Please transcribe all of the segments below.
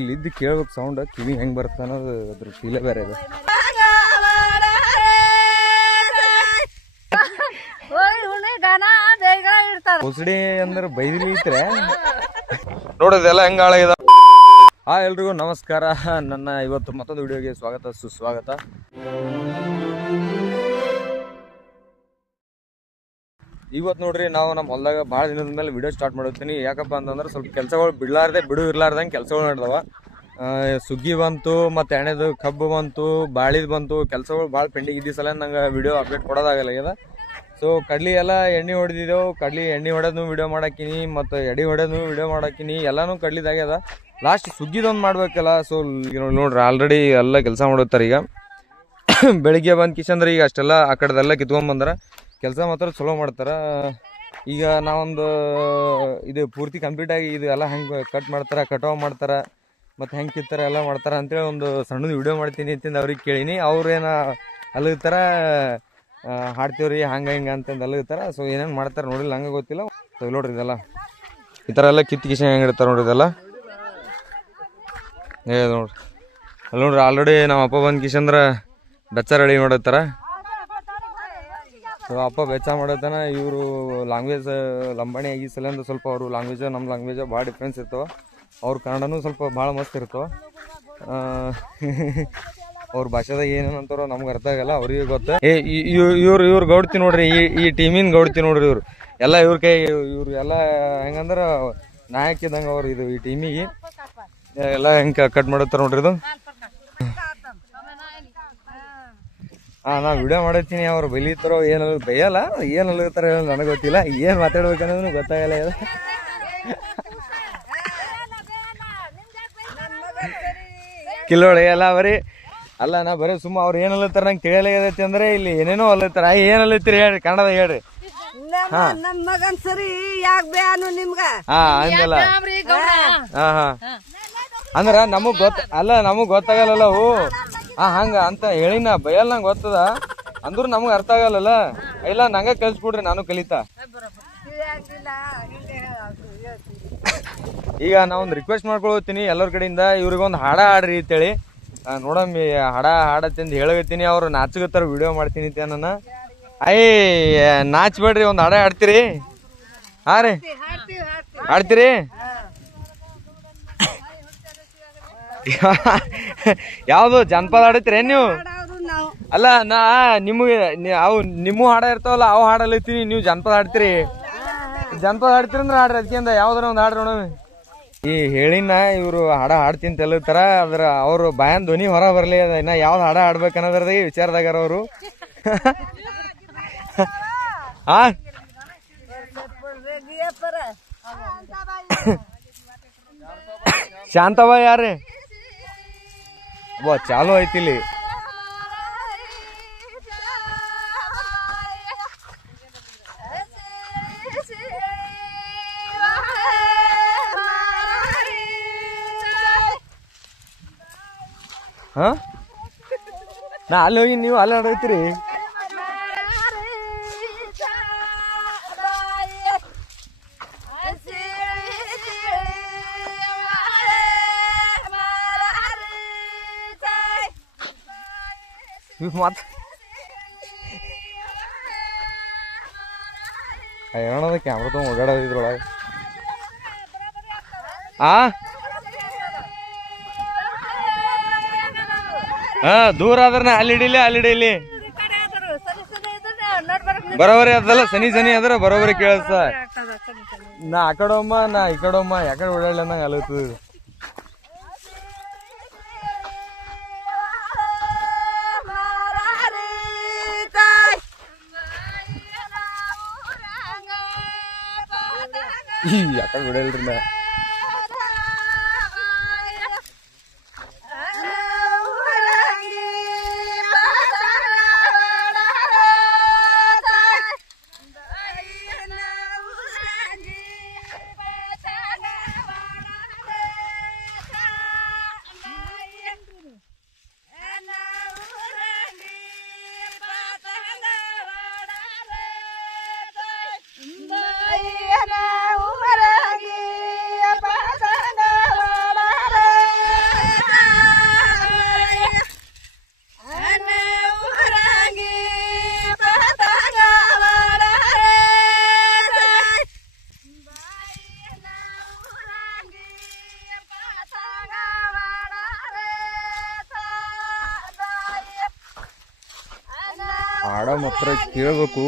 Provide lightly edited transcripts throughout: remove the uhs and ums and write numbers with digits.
ಇಲ್ಲಿದ್ದು ಕೇಳ್ಬೇಕು ಸೌಂಡ್, ಕಿವಿ ಹೆಂಗ್ ಬರುತ್ತೆ ಅನ್ನೋದು ಅದ್ರ ಫೀಲೇ ಬೇರೆ ಇದೆ. ಹೊಸಡಿ ಅಂದ್ರೆ ಬೈದಿಲಿ ಐತ್ರೆ ನೋಡೋದೆಲ್ಲ ಹೆಂಗ ಹಾಳಾಗಿದೆ. ಎಲ್ರಿಗೂ ನಮಸ್ಕಾರ. ನನ್ನ ಇವತ್ತು ಮತ್ತೊಂದು ವಿಡಿಯೋಗೆ ಸ್ವಾಗತ ಸುಸ್ವಾಗತ. ಇವತ್ತು ನೋಡ್ರಿ ನಾವು ನಮ್ಮ ಹೊಲದಾಗ ಭಾಳ ದಿನದ ಮೇಲೆ ವಿಡಿಯೋ ಸ್ಟಾರ್ಟ್ ಮಾಡಿರ್ತೀನಿ. ಯಾಕಪ್ಪ ಅಂತಂದ್ರೆ ಸ್ವಲ್ಪ ಕೆಲಸಗಳು ಬಿಡು ಇರ್ಲಾರ್ದಂಗೆ ಕೆಲಸಗಳು ನಡೆದವ. ಸುಗ್ಗಿ ಬಂತು, ಮತ್ತು ಎಣ್ಣೆದು ಕಬ್ಬು ಬಂತು, ಬಾಳಿದು ಬಂತು, ಕೆಲಸಗಳು ಭಾಳ ಪೆಂಡಿಂಗ್ ಇದ್ದ ಸಲ ನಂಗೆ ವಿಡಿಯೋ ಅಪ್ಡೇಟ್ ಕೊಡೋದಾಗಲ್ಲ ಈಗ. ಸೊ ಕಡ್ಲಿ ಎಲ್ಲ ಎಣ್ಣೆ ಹೊಡೆದಿದ್ದೆವು. ಕಡ್ಲಿ ಎಣ್ಣೆ ಹೊಡೆದು ವಿಡಿಯೋ ಮಾಡಾಕಿನಿ, ಮತ್ತು ಎಡೆ ಹೊಡೆದು ವಿಡಿಯೋ ಮಾಡಾಕಿನಿ, ಎಲ್ಲನೂ ಕಡ್ಲಿದಾಗ್ಯದ. ಲಾಸ್ಟ್ ಸುಗ್ಗಿದೊಂದು ಮಾಡ್ಬೇಕಲ್ಲ. ಸೊ ನೋಡ್ರಿ ಆಲ್ರೆಡಿ ಎಲ್ಲ ಕೆಲಸ ಮಾಡಿರ್ತಾರೆ. ಈಗ ಬೆಳಿಗ್ಗೆ ಬಂದು ಕಿಶಂದ್ರೆ ಈಗ ಅಷ್ಟೆಲ್ಲ ಆ ಕಡೆದೆಲ್ಲ ಕಿತ್ಕೊಂಡ್ಬಂದ್ರೆ ಕೆಲಸ ಮಾತ್ರ ಚಲೋ ಮಾಡ್ತಾರೆ. ಈಗ ನಾವೊಂದು ಇದು ಪೂರ್ತಿ ಕಂಪ್ಲೀಟಾಗಿ ಇದು ಎಲ್ಲ ಹೆಂಗೆ ಕಟ್ ಮಾಡ್ತಾರೆ, ಕಟಾವು ಮಾಡ್ತಾರೆ, ಮತ್ತು ಹೆಂಗೆ ಕಿತ್ತಾರೆ ಎಲ್ಲ ಮಾಡ್ತಾರೆ ಅಂತೇಳಿ ಒಂದು ಸಣ್ಣದು ವಿಡಿಯೋ ಮಾಡ್ತೀನಿ ಅಂತಂದು ಅವ್ರಿಗೆ ಕೇಳೀನಿ. ಅವ್ರೇನು ಅಲ್ಲಿರ್ತಾರ ಹಾಡ್ತೀವ್ರಿ ಹಂಗೆ ಹಿಂಗೆ ಅಂತಂದು ಅಲ್ಲಿರ್ತಾರೆ. ಸೊ ಏನೇನು ಮಾಡ್ತಾರೆ ನೋಡಿಲ್ಲ, ಹಂಗೆ ಗೊತ್ತಿಲ್ಲ. ಸೊ ನೋಡ್ರಿ ಇದೆಲ್ಲ ಈ ಥರ ಎಲ್ಲ ಕಿತ್ತು ಹೆಂಗೆ ಇರ್ತಾರೆ ನೋಡ್ರಿ ಇದೆಲ್ಲ. ನೋಡ್ರಿ ಅಲ್ಲಿ ನೋಡ್ರಿ ಆಲ್ರೆಡಿ ನಮ್ಮ ಅಪ್ಪ ಬಂದು ಕಿಶಂದ್ರೆ ಬೆಚ್ಚ ರೆಡಿ ಮಾಡತ್ತಾರ. ಸೊ ಅಪ್ಪ ಬೆಚ್ಚ ಮಾಡತ್ತಾನ. ಇವರು ಲ್ಯಾಂಗ್ವೇಜ್ ಲಂಬಾಣಿ ಆಗಿ ಸಲಿಂದ ಸ್ವಲ್ಪ ಅವರು ಲ್ಯಾಂಗ್ವೇಜ್ ನಮ್ಮ ಲ್ಯಾಂಗ್ವೇಜ್ ಭಾಳ ಡಿಫ್ರೆನ್ಸ್ ಇರ್ತವೆ. ಅವ್ರ ಕನ್ನಡನೂ ಸ್ವಲ್ಪ ಭಾಳ ಮಸ್ತ್ ಇರ್ತವೆ. ಅವ್ರ ಭಾಷೆದಾಗ ಏನೇನು ಅಂತಾರೋ ನಮ್ಗೆ ಅರ್ಥ ಆಗಲ್ಲ, ಅವ್ರಿಗೆ ಗೊತ್ತ. ಇವ್ರು ಗೌಡ್ತಿ ನೋಡ್ರಿ, ಈ ಟೀಮಿನ ಗೌಡ್ತಿ ನೋಡ್ರಿ. ಇವ್ರು ಎಲ್ಲ ಇವ್ರ ಕೈ ಇವ್ರು ಎಲ್ಲ ಹೆಂಗಂದ್ರೆ ನಾಯಕ ಇದ್ದಂಗೆ ಅವ್ರು. ಇದು ಈ ಟೀಮಿಗೆ ಎಲ್ಲ ಹೆಂಗೆ ಕಟ್ ಮಾಡತ್ತಾರ ನೋಡ್ರಿ ಇದು. ನಾ ವಿಡಿಯೋ ಮಾಡತ್ತೀನಿ, ಅವ್ರು ಬೈಲಿತಾರೋ ಏನಲ್ಲ, ಬೈಯಲ್ಲ, ಏನು ಅಲ್ಲಿರ್ತಾರೆ ನನಗೆ ಗೊತ್ತಿಲ್ಲ. ಏನು ಮಾತಾಡ್ಬೇಕನ್ನೋದು ಗೊತ್ತಾಗಲ್ಲ ಇದು. ಕಿಲೋಳಿ ಎಲ್ಲ ಬರೀ ಅಲ್ಲ, ನಾ ಬರೀ ಸುಮ್ಮ ಅವ್ರು ಏನು ಅಲ್ಲಿರ್ತಾರೆ ನಂಗೆ ತಿಳಿಯಲಾಗೈತಿ ಅಂದ್ರೆ ಇಲ್ಲಿ ಏನೇನೋ ಅಲ್ಲಿರ್ತಾರೆ. ಏನು ಅಲ್ಲಿರ್ತೀರಿ ಹೇಳ್ರಿ, ಕನ್ನಡದಾಗ ಹೇಳ್ರಿ. ಹಂಗಲ್ಲ ಅಂದ್ರ ನಮಗ್ ನಮಗ್ ಗೊತ್ತಾಗಲ್ಲ ಅವು. ಹಂಗ ಅಂತ ಹೇಳಿನ ಬಯಲ್ ನಂಗೆ ಗೊತ್ತದ ಅಂದ್ರು ನಮಗ್ ಅರ್ಥ ಆಗಲ್ಲ. ಇಲ್ಲ ನಂಗೆ ಕಲ್ಸ್ಬಿಡ್ರಿ, ನಾನು ಕಲಿತಾ. ಈಗ ನಾವೊಂದು ರಿಕ್ವೆಸ್ಟ್ ಮಾಡ್ಕೊಳ್ತೀನಿ ಎಲ್ಲರ ಕಡೆಯಿಂದ, ಇವ್ರಿಗೊಂದು ಹಾಡ ಹಾಡ್ರಿ ಅಂತೇಳಿ. ನೋಡಮ್ಮಿ ಹಾಡತ್ತಂದು ಹೇಳಗತ್ತೀನಿ. ಅವ್ರು ನಾಚಗತ್ತಾರ ವಿಡಿಯೋ ಮಾಡ್ತೀನಿ ಅಂತ ನನ್ನ. ನಾಚ್ಬೇಡ್ರಿ, ಒಂದು ಹಾಡ ಹಾಡ್ತೀರಿ? ರೀ ಹಾಡ್ತೀರಿ? ಯಾವ್ದು ಜನಪದ ಹಾಡತ್ತೀರಿ ನೀವು? ಅಲ್ಲ ನಾ ನಿಮಗೆ ಅವು ನಿಮ್ಮ ಹಾಡ ಇರ್ತಾವಲ್ಲ, ಅವು ಹಾಡಲ್ಲತ್ತೀನಿ. ನೀವು ಜನಪದ ಹಾಡ್ತೀರಿ? ಜನಪದ ಹಾಡ್ತೀರಿ ಅಂದ್ರೆ ಹಾಡ್ರಿ. ಅದಕ್ಕಿಂತ ಯಾವ್ದಾರ ಒಂದು ಹಾಡ್ರಿ ನೋಡಮ್ಮಿ. ಈ ಹೇಳಿನ ಇವರು ಹಾಡ ಹಾಡ್ತೀನಿ ಅಂತ ಹೇಳಿರ್ತಾರ. ಅದ್ರ ಅವ್ರು ಬಾಯನ್ ಧ್ವನಿ ಹೊರ ಬರ್ಲಿ, ಇನ್ನ ಯಾವ್ದು ಹಾಡ ಹಾಡ್ಬೇಕನ್ನೋದ್ರದಾಗ ವಿಚಾರದಾಗಾರ ಅವರು. ಶಾಂತಬಾಯಿ ಯಾರೇ ಚಾಲು ಐತಿಲಿ. ನಾ ಅಲ್ಲಿ ಹೋಗಿ ನೀವು ಅಲ್ಲಿ ಹಾಡೈತಿರಿ? ಮಾತು ಏನದ ಕ್ಯಾಮ್ರಾ ತಗೊಂಡು ಓಡಾಡೋದಿದ್ರೊಳಗೆ. ದೂರ ಆದ್ರೆ ಅಲ್ಲಿ ಹಿಡೀಲಿ. ಬರೋಬರಿ ಅದಲ್ಲ, ಸನಿ ಅದ್ರ ಬರೋಬರಿ ಕೇಳಿಸ್ತ. ನಾ ಆ ಕಡೆ ಒಮ್ಮ, ನಾ ಈ ಕಡೆ ಒಮ್ಮ, ಯಾಕಡೆ ಓಡಾಡ್ಲಿ ಅನ್ನಂಗೆ ಅಲಗ್ತದ. ಯಾಕಡೆ ಬಿಡಲ್ರಿ ನಾ. ಹಾಡ ಮಾತ್ರ ಕೇಳಬೇಕು.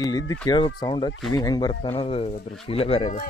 ಇಲ್ಲಿದ್ದು ಕೇಳ್ಬೇಕು ಸೌಂಡ್, ಕಿವಿ ಹೆಂಗೆ ಬರುತ್ತೆ ಅನ್ನೋದು ಅದ್ರ ಫೀಲೇ ಬೇರೆ ಇದೆ.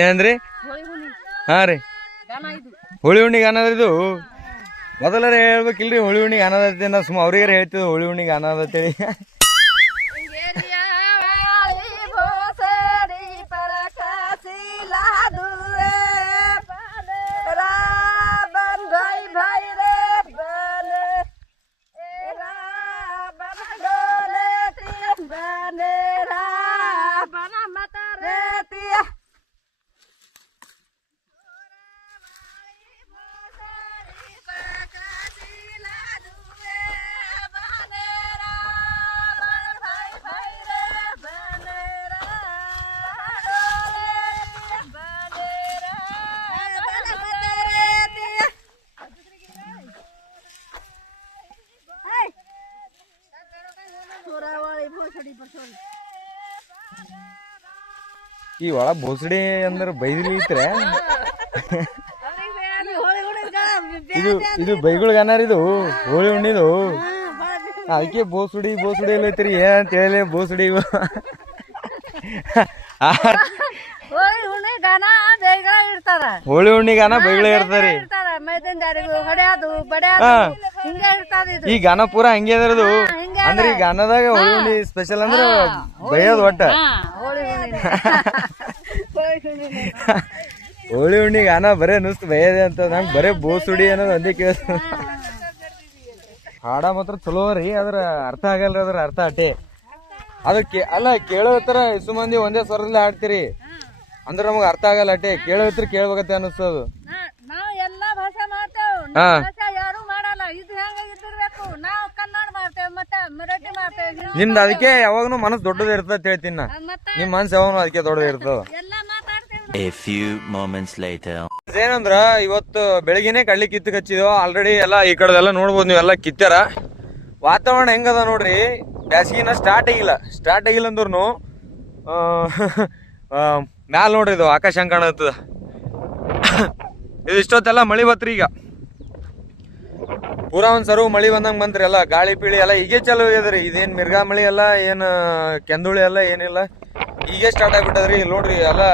ಏನಂದ್ರಿ? ಹಾ ರೀ, ಹೋಳಿ ಹುಣ್ಣಿಗೆ ಅನ್ನೋದು ಮೊದಲರ ಹೇಳ್ಬೇಕಿಲ್ರಿ. ಹೋಳಿ ಹುಣ್ಣಿಗೆ ಅನ್ನೋದೈತಿ, ನಾ ಸುಮ್ಮ ಅವ್ರಿಗಾರ ಹೇಳ್ತಿದ್ವಿ ಹೋಳಿ ಹುಣ್ಣಿಗೆ ಅನ್ನೋದತ್ತೇಳಿ. ಈ ಒಳ ಬೋಸಡಿ ಅಂದ್ರೆ ಬೈದಿಲಿ ಐತ್ರೆ. ಇದು ಬೈಗುಳ ಗಾನಾರ, ಇದು ಹೋಳಿ ಹುಣ್ಣಿದು. ಅದಕ್ಕೆ ಬೋಸುಡಿ ಬೋಸುಡಿ ಎಲ್ಲ ಐತ್ರಿ. ಏನಂತ ಹೇಳಿ ಬೋಸುಡಿ ಹೋಳಿ ಹುಣ್ಣಿ ಗಾನ ಬೈಗಳ ಇರ್ತಾರಿ. ಈ ಗಾನ ಪೂರಾ ಹಂಗೆ ಅದರದು. ಅಂದ್ರೆ ಈ ಗಾನದಾಗ ಹೋಳಿ ಹುಣ್ಣಿ ಸ್ಪೆಷಲ್ ಅಂದ್ರೆ ಬೈಯೋದು ಒಟ್ಟ. ಹೋಳಿ ಹುಣ್ಣಿ ಗಾನ ಬರೇ ನುಸ್ತು ಬೈಯದೆ ಅಂತ, ನಂಗೆ ಬರೇ ಬೋಸುಡಿ ಅನ್ನೋದು ಒಂದೇ ಕೇಳ. ಹಾಡ ಮಾತ್ರ ಚಲೋ ರೀ, ಅದ್ರ ಅರ್ಥ ಆಗಲ್ರಿ. ಅದ್ರ ಅರ್ಥ ಅಟೆ ಅದಕ್ಕೆ ಅಲ್ಲ. ಕೇಳೋ ತರ ಇಸು ಮಂದಿ ಒಂದೇ ಸ್ವರದಲ್ಲಿ ಹಾಡ್ತೀರಿ ಅಂದ್ರೆ ನಮಗ್ ಅರ್ಥ ಆಗಲ್ಲ. ಅಟೆ ಕೇಳೋ ಹತ್ರ ಕೇಳ್ಬೇಕತ್ತೆ ಅನಿಸ್ತದು. ನಿಮ್ದು ಅದಕ್ಕೆ ಯಾವಾಗನು ಮನಸ್ಸು ದೊಡ್ಡದ ಇರ್ತದ ಹೇಳ್ತೀನಿ ನಾ. ನಿಮ್ ಮನ್ಸು ಯಾವಾಗನು ಅದಕ್ಕೆ ದೊಡ್ಡದ ಇರ್ತದ. ಏನಂದ್ರ ಇವತ್ತು ಬೆಳಗ್ಗೆನೆ ಕಡ್ಲಿ ಕಿತ್ತು ಹಚ್ಚಿದೋ ಆಲ್ರೆಡಿ. ಎಲ್ಲ ಈ ಕಡೆದೆಲ್ಲ ನೋಡ್ಬೋದು, ನೀವೆಲ್ಲ ಕಿತ್ತಾರ. ವಾತಾವರಣ ಹೆಂಗದ ನೋಡ್ರಿ. ಬ್ಯಾಸಿಗಿನ ಸ್ಟಾರ್ಟ್ ಆಗಿಲ್ಲ ಅಂದ್ರೂ ಮ್ಯಾಲ ನೋಡ್ರಿ ಇದು ಆಕಾಶ ಹಂಗೆ ಕಾಣತ್ತದ. ಇದು ಇಷ್ಟೊತ್ತೆಲ್ಲ ಮಳಿ ಬತ್ರಿ. ಈಗ ಪೂರಾ ಒಂದ್ ಸರು ಮಳಿ ಬಂದಂಗೆ ಬಂತ್ರಿ. ಎಲ್ಲ ಗಾಳಿ ಪೀಳಿ ಎಲ್ಲ ಹೀಗೆ ಚಾಲು ಆಗ್ಯದ್ರಿ. ಇದೇನ್ ಮಿರ್ಗಾ ಮಳಿ ಅಲ್ಲ, ಏನು ಕೆಂದುಳಿ ಅಲ್ಲ, ಏನಿಲ್ಲ, ಹೀಗೆ ಸ್ಟಾರ್ಟ್ ಆಗ್ಬಿಟ್ಟದ್ರಿ. ನೋಡ್ರಿ ಎಲ್ಲ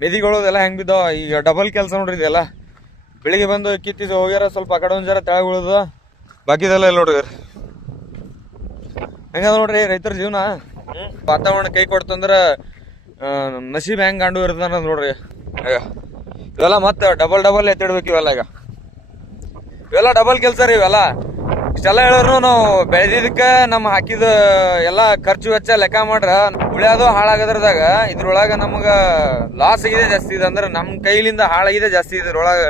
ಬೆದಿಗಳದೆಲ್ಲ ಹೆಂಗ್ ಬಿದ್ದಾವ. ಈಗ ಡಬಲ್ ಕೆಲಸ ನೋಡ್ರಿ ಇದೆಲ್ಲ. ಬೆಳಿಗ್ಗೆ ಬಂದು ಕಿತ್ತಿಸಿ ಹೋಗ್ಯಾರ, ಸ್ವಲ್ಪ ಆ ಕಡೆ ಒಂದ್ ಜರ ತೆಳಗ್ ಉಳಿದ, ಬಾಕಿದೆಲ್ಲ ಇಲ್ಲಿ ನೋಡ್ರಿ ಹೆಂಗದ ನೋಡ್ರಿ ರೈತರ ಜೀವನ. ವಾತಾವರಣ ಕೈ ಕೊಡ್ತಂದ್ರ ನಸೀಬ್ ಹೆಂಗ್ ಗಾಂಡು ಇರ್ತದ ನೋಡ್ರಿ. ಈಗ ಇವೆಲ್ಲ ಮತ್ತೆ ಡಬಲ್ ಎತ್ತಿಡ್ಬೇಕು. ಇವೆಲ್ಲ ಡಬಲ್ ಕೆಲಸ ರೀ. ಇವೆಲ್ಲ ಇಷ್ಟೆಲ್ಲ ಹೇಳಿದ್ರು ನಾವು ಬೆಳೆದಿದ್ದಕ್ಕೆ ನಮ್ಮ ಹಾಕಿದ ಎಲ್ಲ ಖರ್ಚು ವೆಚ್ಚ ಲೆಕ್ಕ ಮಾಡ್ರ ಉಳಿಯೋದು ಹಾಳಾಗದ್ರದಾಗ ಇದ್ರೊಳಗ ನಮಗ ಲಾಸ್ ಆಗಿದೆ ಜಾಸ್ತಿ ಇದೆ. ಅಂದ್ರೆ ನಮ್ಮ ಕೈಲಿಂದ ಹಾಳಾಗಿದೆ ಜಾಸ್ತಿ. ಇದ್ರೊಳಗ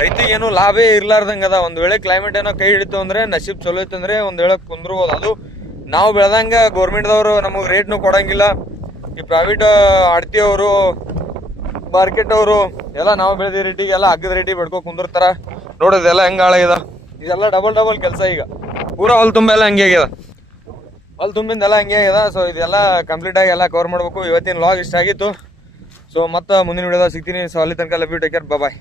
ರೈತಿಗೆ ಏನು ಲಾಭೇ ಇರ್ಲಾರ್ದಂಗ ಅದ. ಒಂದ್ ವೇಳೆ ಕ್ಲೈಮೇಟ್ ಏನೋ ಕೈ ಹಿಡಿತು ಅಂದ್ರೆ, ನಸೀಬ್ ಚಲೋ ಇತ್ತು ಅಂದ್ರೆ ಒಂದ್ ವೇಳೆ ಕುಂದ್ರಬಹುದು. ಅದು ನಾವು ಬೆಳೆದಂಗ ಗೌರ್ಮೆಂಟ್ದವ್ರು ನಮಗ್ ರೇಟ್ನು ಕೊಡಂಗಿಲ್ಲ. ಈ ಪ್ರೈವೇಟ್ ಆಡ್ತಿಯವರು, ಮಾರ್ಕೆಟ್ ಅವರು ಎಲ್ಲ ನಾವು ಬೆಳೆದ ರೇಟಿಗೆ ಎಲ್ಲ ಹಗ್ಗದ ರೇಟಿಗೆ ಬೆಡ್ಕೊ ಕುಂದಿರ್ತಾರ. ನೋಡೋದೆಲ್ಲ ಹೆಂಗ ಹಾಳಾಗ್ಯದ. ಇದೆಲ್ಲ ಡಬಲ್ ಕೆಲಸ. ಈಗ ಪೂರಾ ಹೊಲ್ ತುಂಬ ಎಲ್ಲ ಹಂಗೆ ಆಗ್ಯದ. ಹೊಲ್ ತುಂಬಿಂದೆಲ್ಲ ಹಂಗೆ ಆಗ್ಯದ. ಸೊ ಇದೆಲ್ಲ ಕಂಪ್ಲೀಟ್ ಆಗಿ ಎಲ್ಲ ಕವರ್ ಮಾಡ್ಬೇಕು. ಇವತ್ತಿನ ಲಾಗ್ ಇಷ್ಟ ಆಗಿತ್ತು. ಸೊ ಮತ್ತೆ ಮುಂದಿನ ವಿಡಿಯೋದಾಗ ಸಿಗ್ತೀನಿ. ಸೊ ಅಲ್ಲಿ ತನಕ love you, take care, bye.